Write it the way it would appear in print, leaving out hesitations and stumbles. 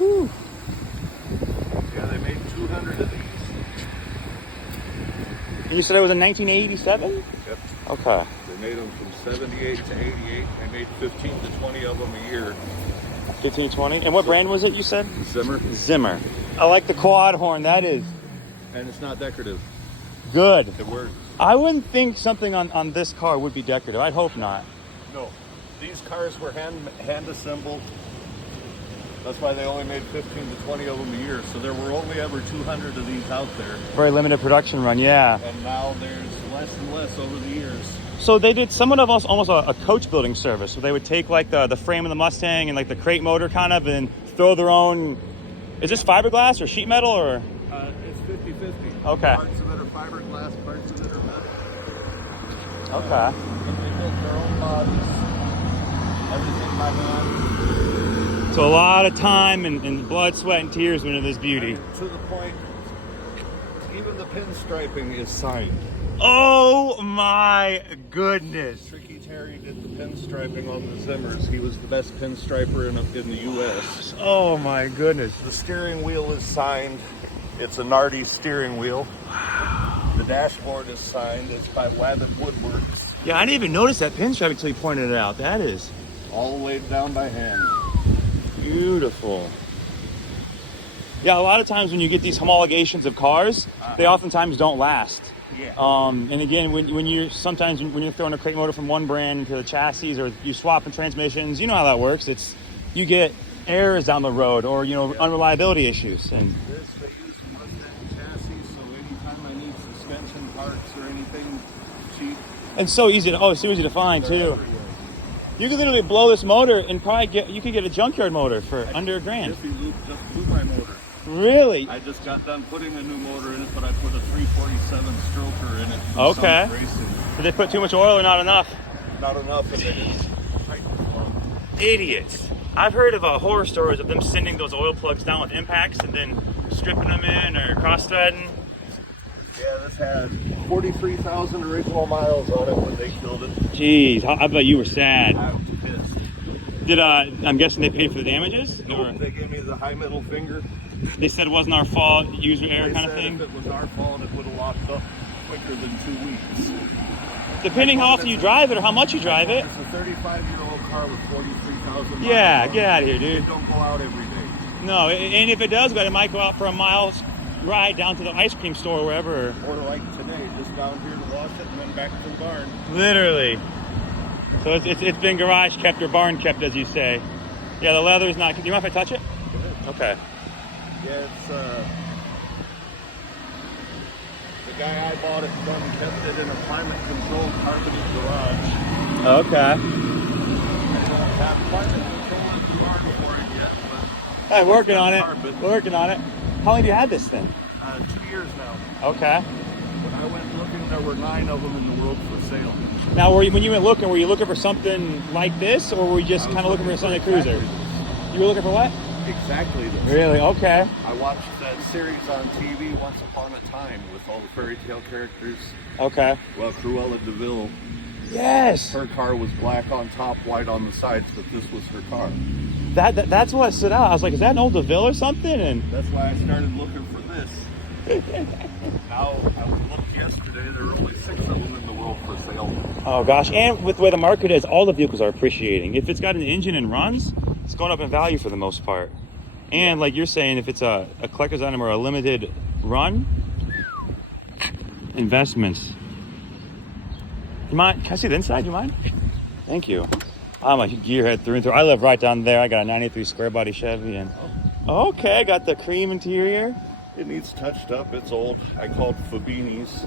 Whew. Yeah, they made 200 of these. And you said it was in 1987? Yep. Okay. They made them from 78 to 88. They made 15 to 20 of them a year. 15, 20. And what brand was it you said? Zimmer. Zimmer. I like the quad horn. That is And it's not decorative. good. It works. I wouldn't think something on this car would be decorative. I'd hope not. No. These cars were hand assembled. That's why they only made 15 to 20 of them a year. So there were only ever 200 of these out there. Very limited production run, yeah. And now there's less and less over the years. So they did somewhat of almost a coach building service. So they would take like the frame of the Mustang and like the crate motor kind of and throw their own. Is this fiberglass or sheet metal or? It's 50-50. Okay. Parts of it are fiberglass, parts of it are metal. Okay. And they built their own bodies. Everything by hand. So a lot of time and blood, sweat, and tears went into this beauty. And to the point, even the pinstriping is signed. Oh my goodness. Tricky Terry did the pinstriping on the Zimmers. He was the best pinstriper in the U.S. Oh my goodness. The steering wheel is signed. It's a Nardi steering wheel. The dashboard is signed. It's by Wabbit Woodworks. Yeah, I didn't even notice that pinstripe until you pointed it out. That is All laid down by hand. beautiful. Yeah, a lot of times when you get these homologations of cars, they oftentimes don't last. Yeah. And again, when you're throwing a crate motor from one brand to the chassis, or you swapping transmissions, you know how that works. You get errors down the road, or unreliability issues. And They use a Mustang chassis, so anytime I need suspension parts or anything cheap, it's so easy to find they're too. everywhere. You could literally blow this motor and probably get a junkyard motor for under $1,000. Jiffy Lube just blew my motor. Really? I just got done putting a new motor in it, but I put a 347 stroker in it. from Okay. Summit Racing. Did they put too much oil or not enough? Not enough, and they didn't tighten the plug. Idiots. I've heard of horror stories of them sending those oil plugs down with impacts and then stripping them in or cross-threading. Yeah, this had 43,000 original miles on it when they killed it. Jeez, I bet you were sad. I was pissed. I'm guessing they paid for the damages? Or They gave me the high middle finger. they said it wasn't our fault, user error They kind of said thing? if it was our fault, it would have locked up quicker than 2 weeks. Depending how often you drive it or how much you drive it. It's a 35-year-old car with 43,000 miles. Yeah, on it. get out of here, dude. It don't go out every day. No, and if it does, it might go out for a mile ride down to the ice cream store or wherever. Or like today, just down here to wash it and then back to the barn. Literally. So it's been garage kept or barn kept, as you say. Yeah, the leather's not. Do you mind if I touch it? Okay. Yeah, it's the guy I bought it from kept it in a climate-controlled carpeted garage. Okay. I don't have climate control in the barn for it yet, but Hey, working on it. Carpet. Working on it. How long have you had this thing? 2 years now. Okay. When I went looking, there were 9 of them in the world for sale. Now, when you went looking, were you looking for something like this, or were you just kind of looking for something cruiser? You were looking for what? Exactly this. Really? Okay. I watched that series on TV, Once Upon a Time, with all the fairy tale characters. Okay. Well, Cruella DeVille, Yes. her car was black on top, white on the sides, but this was her car. That's what stood out. I was like, is that an old DeVille or something? And That's why I started looking for this. Now, I looked yesterday, there were only 6 of them in the world for sale. oh gosh, and with the way the market is, all the vehicles are appreciating. If it's got an engine and runs, it's going up in value for the most part. And like you're saying, if it's a collector's item or a limited run, investments. You mind? Can I see the inside? You mind? Thank you. I'm a gearhead through and through. I live right down there. I got a 93 square body Chevy, and okay, got the cream interior. It needs touched up, it's old. I called Fabini's.